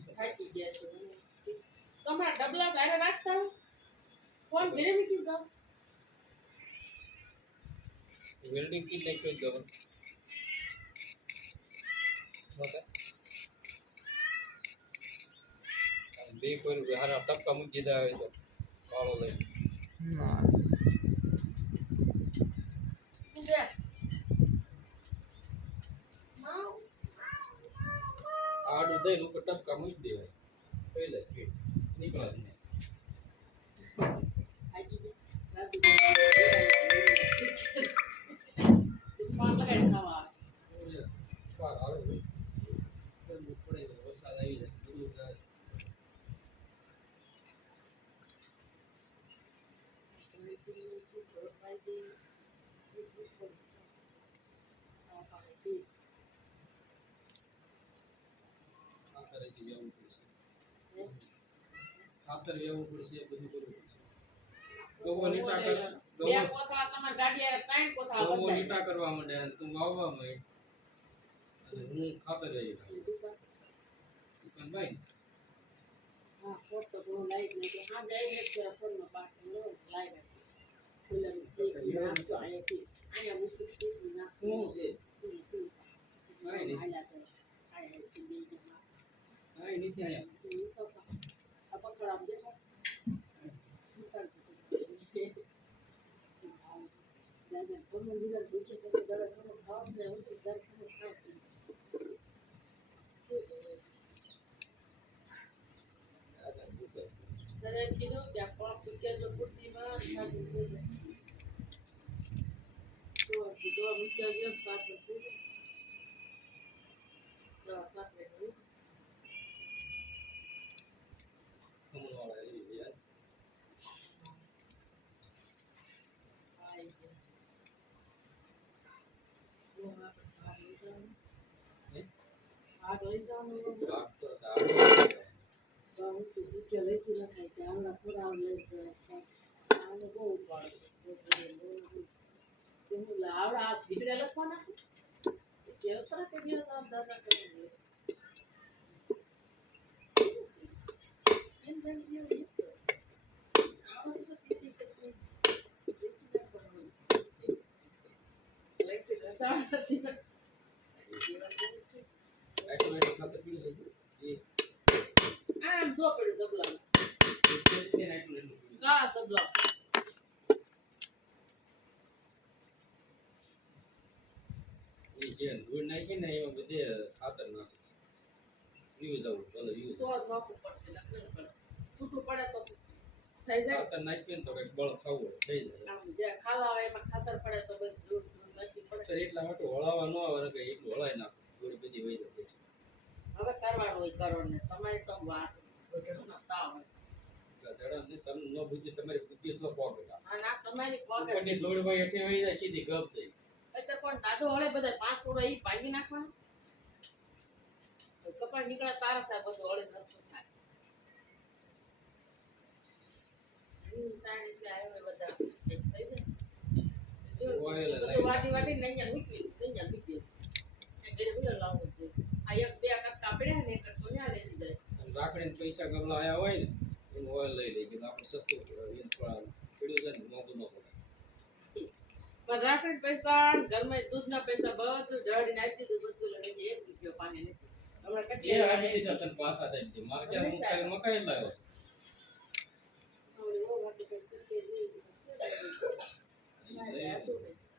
થાકી ગયા છે તમારા ડબલા ભારે રાખતા ફોન ઘરે મૂકી દો વેલ્ડિંગ કિટ નાખી દો ઓકે બે કોઈ હારા ટપકા મૂકી દીધા હોય તો કાળો લઈ ના આડું દઈ ઉપર ટપકા મૂકી દેવાય પહેલા ફીટ નીકળવા દે ખાતર લેવું પડશે બધું કરવું ગોવો નીટા કર બે કોથળા તમાર ગાડી આ ત્રણ કોથળા ગોવો નીટા કરવા માંડે તું વાવવા માંડ અને હું ખાતર લઈ દુકાન ભાઈ હા ફોટો તો લાઈટ ને હા જાય ને કે ફોનમાં પાટ નો લાઈટ ફૂલમ જે નાખતો આયા મૂકી દીધી ના શું છે આયા આયા તે બે જમા આય નથી આયા આ પકડામ દેખો દાદા કોણ દીધા પૂછે તો દરદ નો ખાવ ને હું તો દરદ નો ખાવ દાદા કીધું કે પાંચ રૂપિયા જો પૂર્તિમાં સાચું બોલે તો કીધું રૂપિયા જો સાચું બોલે તો સાચું બોલે કમળવાળા આવી ગયા આ લઈ જવાનું શાક તો દાળ હું કીધું કે લઈ ના થાય કે આમના થોડા લઈ જાય આને બહુ પાડે આવડા આ દીકરા લખવાના કેવું તરફ કે ગયો તો દાદા કરી એમ જેમ ગયો એટોમેટિક ખાતર પી લેજો એ આમ જો પડ્યું દબલા તે નાખ્યું કા દબલા એ જે ધૂળ નાખી ને એમાં બધે ખાતર નાખો યુઝ આવું ભલે યુઝ તો નાખવું પડશે નકર પડે છૂટું પડે તો થઈ જાય ખાતર નાખીએ ને તો કઈક બળ થવું થઈ જાય આમ જે ખાલા હોય એમાં ખાતર પડે તો બધું ધૂળ નથી પડે તો એટલા માટે હળાવા ન આવે કે એટલું હળાઈ નાખો થોડી બધી વહી જાય હવે કરવાનું હોય કરો ને તમારે તો વાત તાવ જડા ને તમને ન બુદ્ધિ તમારી બુદ્ધિ તો પોગડા આ ના તમારી પોકેટ ઉપરની ધૂળ હોય એટલે વહી જાય સીધી ગપ થઈ એટલે પણ દાદો હળે બધા 5 સોડા ઈ ભાંગી નાખવાનું કપાળ નીકળે તારા થાય બધું હળે નરસું થાય તાણી એટલે આવ્યો બધા થઈ ઓઇલ જાય વાટી વાટી ને અહીંયા મૂકી એ ઘરે બોલો લાવવું છે આ એક બે કટકા પડ્યા ને એક સોન્યા લઈ જાય રાખડીને પૈસા ગમલા આયા હોય ને એનું ઓઇલ લઈ લઈ કે આપણે સસ્તું પડે એને થોડા પીડ્યું છે ને મોંઘું ન પડે પણ રાખડી પૈસા ઘરમાં દૂધના પૈસા બધું ઢળી નાખી દીધું બધું લઈને 1 રૂપિયો પાને નથી હમણાં એ કેટલી રાખી દીધા તને પાછા દઈ દીધી મારે ક્યાં હું ખાલી મકાઈ લાવ્યો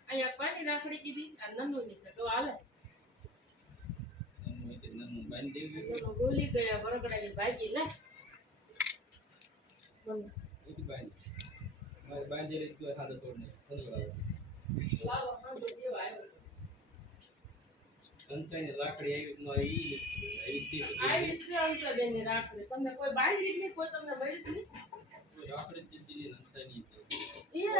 અહીંયા પાણી રાખડી કીધી આ નંદુ ની છે તો હાલે નનું બાંધી દેવી તો બોલી ગયા બરગડાની ભાજી લે એથી બાંધી મારે બાંધી લીધી તો હાથ તોડને સંગળાવે લાવો હા દેવા આવ્યો કંસાઈની લાકડી આવી નો ઈ આઈ છે અંતર બેને રાખડી તમને કોઈ બાંધી નહીં કોઈ તમને બળી નહીં રાખડી દીધી કંસાઈની એ